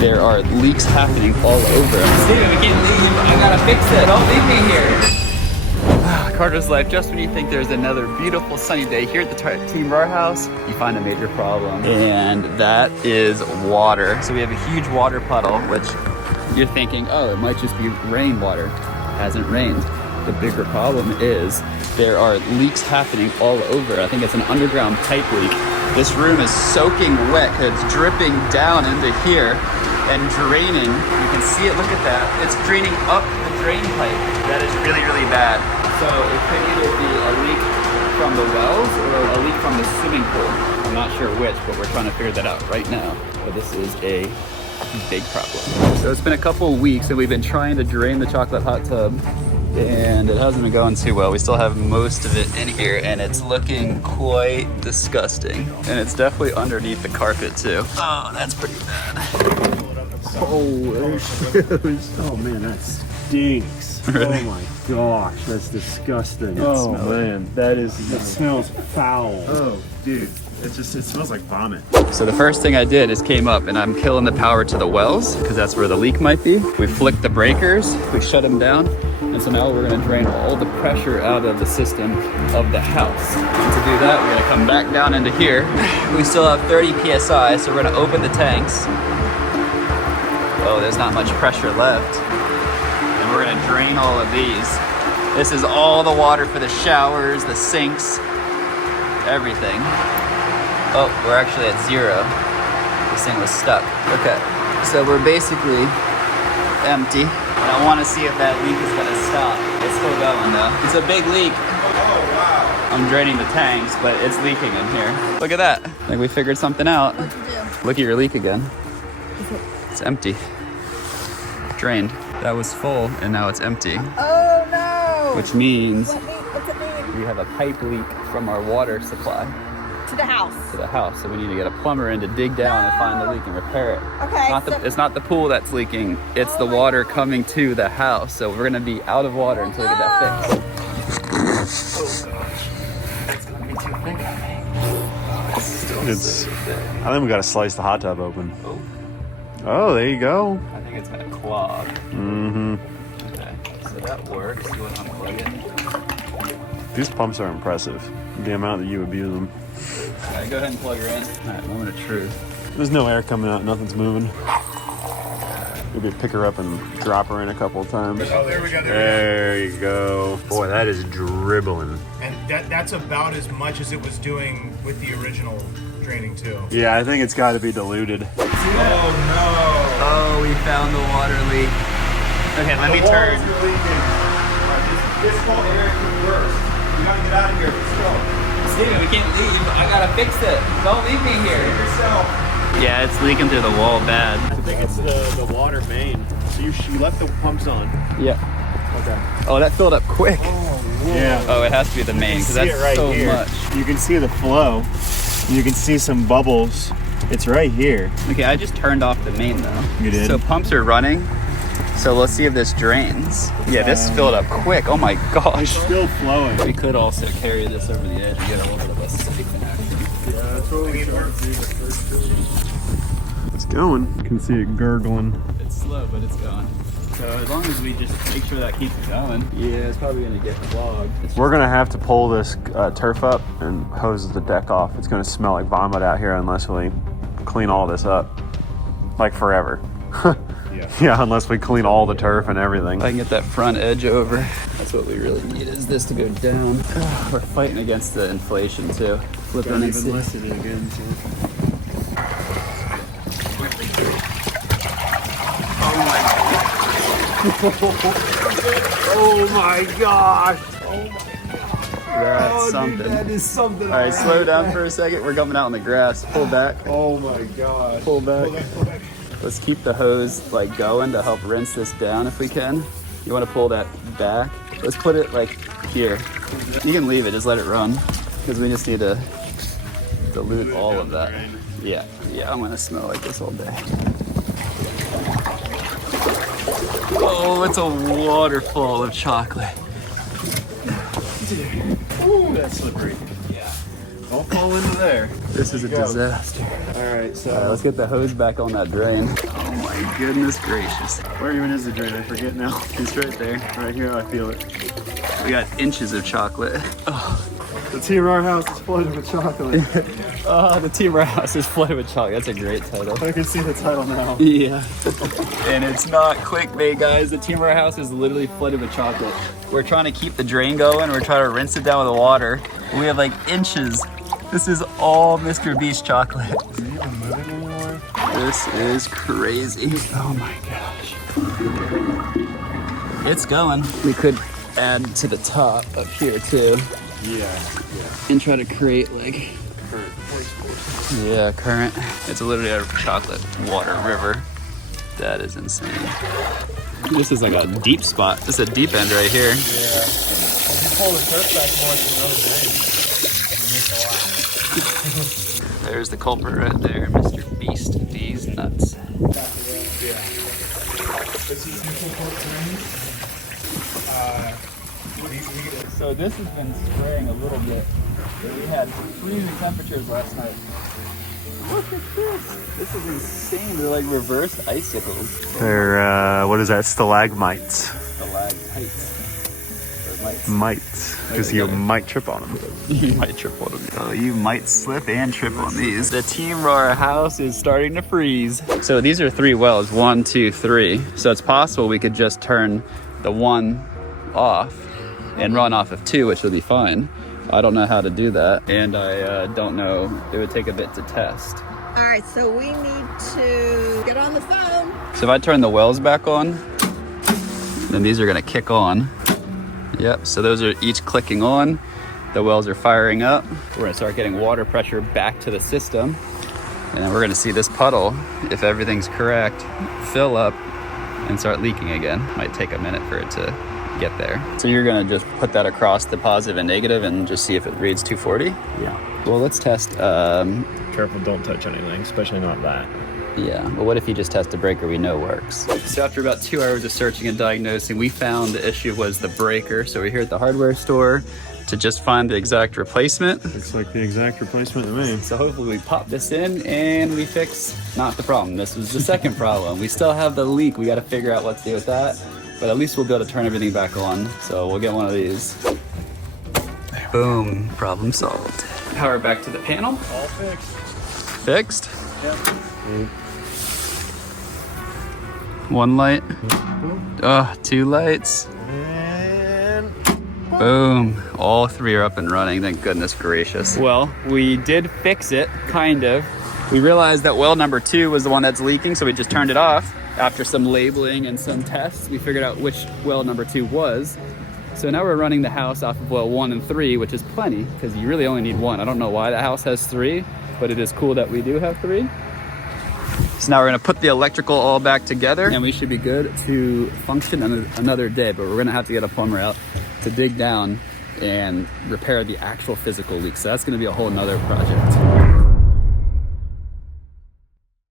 there are leaks happening all over. Steven, we can't leave. I gotta fix it. Don't leave me here. Carter's life, just when you think there's another beautiful sunny day here at the Team RAR house, you find a major problem. And that is water. So we have a huge water puddle, which you're thinking, oh, it might just be rainwater. Hasn't rained. The bigger problem is there are leaks happening all over. I think it's an underground pipe leak. This room is soaking wet. It's dripping down into here and draining. You can see it, look at that. It's draining up the drain pipe. That is really, really bad. So it could either be a leak from the wells or a leak from the swimming pool. I'm not sure which, but we're trying to figure that out right now. But this is a big problem. So it's been a couple of weeks and we've been trying to drain the chocolate hot tub and it hasn't been going too well. We still have most of it in here and it's looking quite disgusting. And it's definitely underneath the carpet too. Oh, that's pretty bad. Oh, shoes. Oh man, that stinks. Really? Oh my gosh, that's disgusting. Oh man, it smells foul. Oh dude, it smells like vomit. So the first thing I did is came up and I'm killing the power to the wells because that's where the leak might be. We flicked the breakers, we shut them down. And so now we're gonna drain all the pressure out of the system of the house. And to do that, we're gonna come back down into here. We still have 30 PSI, so we're gonna open the tanks. Oh, there's not much pressure left. And we're gonna drain all of these. This is all the water for the showers, the sinks, everything. Oh, we're actually at 0. This thing was stuck. Okay, so we're basically empty. And I wanna see if that leak is gonna stop. It's still going though. It's a big leak. Oh wow. I'm draining the tanks, but it's leaking in here. Look at that. I think we figured something out. What'd you do? Look at your leak again. It's empty. Drained. That was full and now it's empty. Oh no! Which means What's it mean? we have a pipe leak from our water supply To the house. to the house. So we need to get a plumber in to dig down and find the leak and repair it. Okay. It's not the pool that's leaking, it's the water coming to the house. So we're gonna be out of water until we get that fixed. Oh gosh. That's gonna be too thick on me. I think we gotta slice the hot tub open. Oh, there you go. I think it's gonna clog. Mm-hmm. Okay, so that works. You want to unplug it? These pumps are impressive. The amount that you abuse them. All right, go ahead and plug her in. All right, moment of truth. There's no air coming out. Nothing's moving. Maybe pick her up and drop her in a couple of times. Oh, there we go. There you go. Boy, that is dribbling. And that's about as much as it was doing with the original draining too. Yeah, I think it's got to be diluted. Oh no! Oh, we found the water leak. Okay, let me turn. This whole area could burst. You gotta get out of here. Let's go. Steven, we can't leave. I gotta fix it. Don't leave me here. Save yourself. Yeah, it's leaking through the wall bad. I think it's the water main. So you left the pumps on. Yeah. Okay. Oh, that filled up quick. Oh, yeah. Oh, it has to be the main because that's right so here. much. You can see the flow. You can see some bubbles. It's right here. Okay, I just turned off the main though. You did? So pumps are running. So let's see if this drains. Yeah, this filled up quick. Oh my gosh. It's still flowing. We could also carry this over the edge and get a little bit of a siphon action. Yeah, that's what we tried to do the first. It's going. You can see it gurgling. It's slow, but it's going. So as long as we just make sure that keeps going. Yeah, it's probably gonna get clogged. We're gonna have to pull this turf up and hose the deck off. It's gonna smell like vomit out here unless we clean all this up. Like forever. Yeah, unless we clean all the turf and everything. I can get that front edge over. That's what we really need, is this to go down. We're fighting against the inflation too. Flipping and see. Listening again, too. Oh my gosh! That's something. Dude, that is something. All right, slow down for a second. We're coming out in the grass. Pull back. Oh my gosh. Pull back. Let's keep the hose like going to help rinse this down if we can. You want to pull that back? Let's put it like here. You can leave it, just let it run. Because we just need to dilute all of that. Yeah, I'm gonna smell like this all day. Oh, it's a waterfall of chocolate. Ooh, that's slippery. Yeah. Don't fall into there. This is a disaster. All right, so All right, let's get the hose back on that drain. Oh my goodness gracious. where even is the drain? I forget now. It's right there. Right here, I feel it. We got inches of chocolate. Oh, The Team RAR house is flooded with chocolate. the Team RAR house is flooded with chocolate. That's a great title. I can see the title now. Yeah. And it's not clickbait, guys. The Team RAR house is literally flooded with chocolate. We're trying to keep the drain going. We're trying to rinse it down with the water. We have like inches. This is all Mr. Beast chocolate. Is it even moving anymore? This is crazy. Oh my gosh. It's going. We could add to the top up here too Yeah. and try to create like, yeah, current. It's literally a chocolate water river. That is insane. This is like a deep spot. This is a deep end right here. Yeah. If you pull the turf back more, you know the drain. There's the culprit right there, Mr. Beast. These nuts. So this has been spraying a little bit. We had freezing temperatures last night. Look at this. This is insane. They're like reverse icicles. They're, what is that? Stalagmites. Stalactites. Or mites. Mites. Because you might trip on them. You might trip on them. Oh, you might slip and trip on these. The Team RAR house is starting to freeze. So these are 3 wells, 1, 2, 3. So it's possible we could just turn the 1 off and run off of 2, which will be fine. I don't know how to do that, and I don't know. It would take a bit to test. All right, so we need to get on the phone. So if I turn the wells back on, then these are gonna kick on. Yep, so those are each clicking on. The wells are firing up. We're gonna start getting water pressure back to the system. And then we're gonna see this puddle, if everything's correct, fill up and start leaking again. Might take a minute for it to get there. So you're gonna just put that across the positive and negative and just see if it reads 240? Yeah. Well, let's test, Careful, don't touch anything, especially not that. yeah, but what if you just test a breaker we know works? So after about 2 hours of searching and diagnosing, we found the issue was the breaker. So we're here at the hardware store to just find the exact replacement. Looks like the exact replacement to me. So hopefully we pop this in and we fix not the problem. This was the second problem. We still have the leak. We got to figure out what to do with that, but at least we'll be able to turn everything back on. So we'll get one of these. Boom, problem solved. Power back to the panel. All fixed. Fixed. Yep. 1 light. 2 lights. And Boom. All 3 are up and running. Thank goodness gracious. Well, we did fix it, kind of. We realized that well number 2 was the one that's leaking, so we just turned it off. After some labeling and some tests, we figured out which well number 2 was. So now we're running the house off of well 1 and 3, which is plenty, because you really only need 1. I don't know why the house has 3, but it is cool that we do have 3. So now we're gonna put the electrical all back together and we should be good to function another day, but we're gonna have to get a plumber out to dig down and repair the actual physical leak. So that's gonna be a whole nother project.